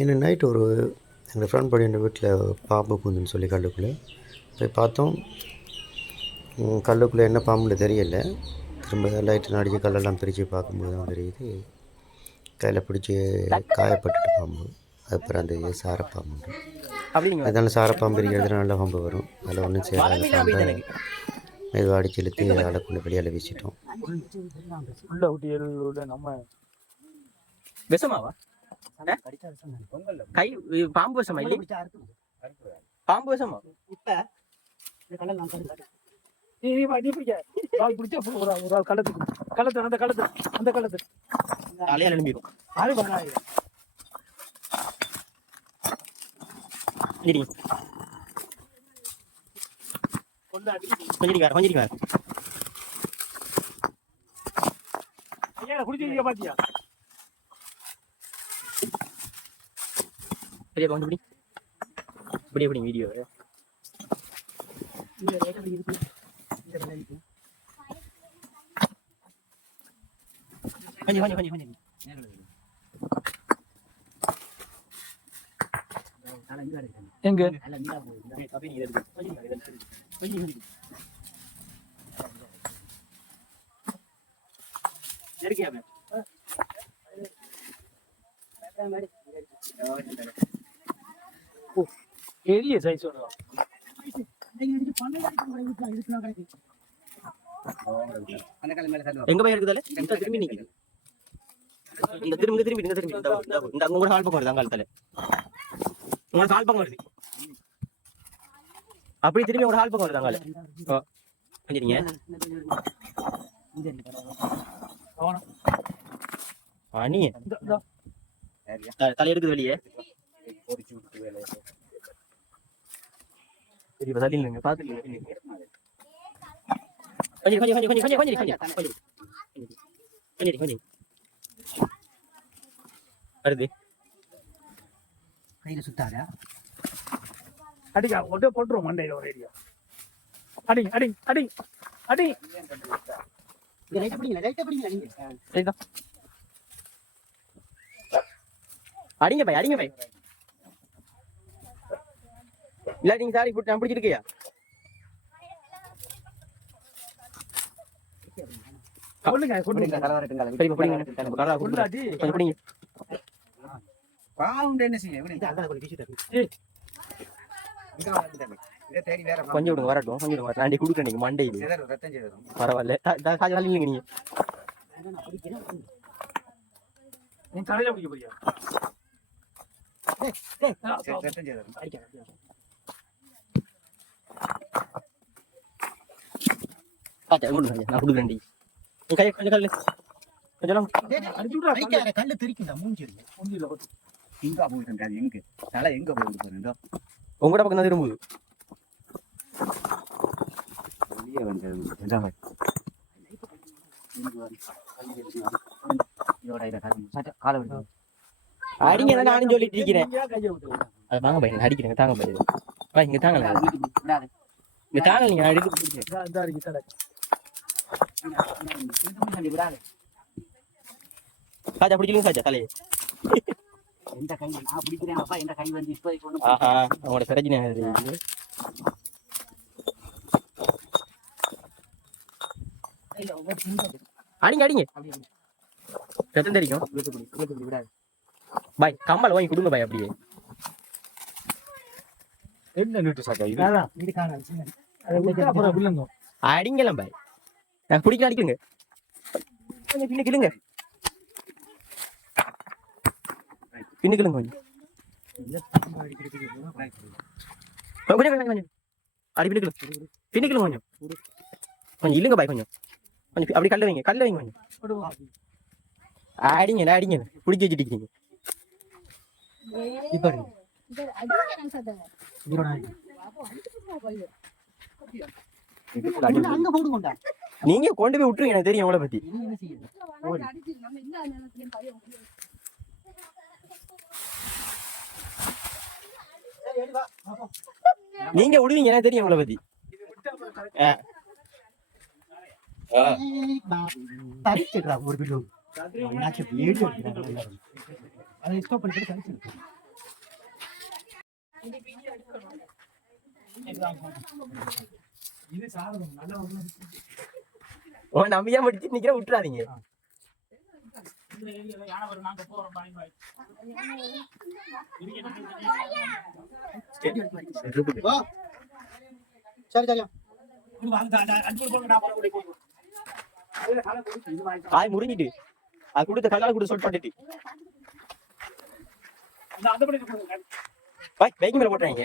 இன்னும் நைட் ஒரு எங்கள் ஃப்ரெண்ட் படி எங்கள் வீட்டில் பாம்பு பூந்துன்னு சொல்லி கல்லுக்குள்ளே போய் பார்த்தோம். கல்லுக்குள்ளே என்ன பாம்புன்னு தெரியல. திரும்ப லைட்டு நடிச்சு கல்லெல்லாம் பிரித்து பார்க்கும்போது தான் தெரியுது. கையில் பிடிச்சி காயப்பட்டுட்டு பாம்பு. அப்புறம் அந்த சார பாம்பு அப்படி நீங்க அதனால சார பாம்பு இருக்கிறது நல்ல பாம்பு வரும். அதில் ஒன்றும் சேராத பாம்பை மெதுவாக அடிச்சு இழுத்து அதை கொண்டு வெளியால் வீசிட்டோம் கை பாம்பு விஷமா இல்லை பாம்பு விஷமா இப்ப கள்ளத்து அந்த கள்ளத்து அந்த கள்ளத்து தலையா நிலம்பிடும் அது பண்ணாயிரம் கொஞ்சம் கொஞ்சம் குடிச்சிருக்க பாத்தியா? பெரிய கவுண்ட் இப்படி இப்படி எப்படி வீடியோ கொஞ்சம் கொஞ்சம் கொஞ்சம் கொஞ்சம். பெரிய சைஸ் எங்க போய் இருக்குதால? இந்த திரும்பி நிக்குது இந்த திரும்பி திரும்பி இந்த திரும்பி. இந்த அங்க கூட கால் பக்கம் வருது அங்காலத்துல உங்களோட கால் பக்கம் வருது. அப்படி திரும்பி உங்களோட கால் பக்கம் வருது அங்கால இருங்க. அணிய. தலை எடுக்குது வெளியே. சரி இப்ப தள்ளி பாத்து நில்லுங்க. கொஞ்சம் கொஞ்சம் கொஞ்சம் கொஞ்சம் கொஞ்சம் கொஞ்சம் கொஞ்சம் கொஞ்சம். கொஞ்சம் வருது. கையில சுத்தாதா? அடிக்கா ஒட்டே போட்டுரும் மண்டையில ஒரு ஏரியா. அடி அடி அடி அடி பிடிங்க பிடிங்க அடிங்க பை அடிங்க பை. இல்லாட்டி நீங்க சாரி போட்டு பிடிச்சிட்டு இருக்கியா? கொஞ்சம் விடுங்க. வரட்டும் கொஞ்சம் விடுங்க நான் கொடுக்குறேன் நீங்க மண்டையில் பரவாயில்ல. நீங்க. நீ தலையில குடிக்க போறியா? பார்த்தேன் கொஞ்சம் கல்லு கொஞ்சம் கல்லு தெரிக்குதா மூஞ்சி மூஞ்சியில் போட்டு. எங்கே போகுது எங்கே? தலை எங்கே போகுது பக்கம் தான் திரும்புது. வெளியே வந்தது இருக்கிறேன். வாங்க பையன் அடிக்கிறேங்க தாங்க பையன் இங்க தாங்க இங்க தாங்க நீங்க அடிக்க காஜா பிடிக்கலும் காஜா தலையே? எந்த கை? நான் பிடிக்கிறேன் அப்பா எந்த கை வந்து இப்போதைக்கு ஆஹா அவனோட பிரச்சனை அடிங்க அடிங்க. ரத்தம் தெரிக்கும் பாய் கம்மல் வாங்கி கொடுங்க பாய் அப்படியே. என்ன நியூட்டு சாக்கா இது? அடிங்கலாம் பாய். பிடிக்கல பிடிக்க அடிக்குங்க கொஞ்சம் பின்ன கிளுங்க பின்ன கிளுங்க கொஞ்சம். கொஞ்சம் கொஞ்சம் அடி பின்ன கிளு பின்ன கிளுங்க கொஞ்சம். கொஞ்சம் இல்லுங்க பாய் கொஞ்சம். கொஞ்சம் அப்படி கல்ல வைங்க கல்ல வைங்க கொஞ்சம். அடிங்க அடிங்க. பிடிச்சி வச்சுட்டு அங்க நீங்க கொண்டு போய் விட்டுருங்க எனக்கு தெரியும் அவளை பத்தி. நீங்க விடுவீங்க எனக்கு தெரியும் அவளை பத்தி. ஒரு பில்லு அதை ஸ்டாப் உன் நம்பியா படிச்சு நிக்கிற விட்டுறாதீங்க. சரி சரி. காய் முறிஞ்சிட்டு. அது கொடுத்த கல்லால கொடுத்து சொல் பண்ணிட்டு. பைக் மேல போட்டுறாங்க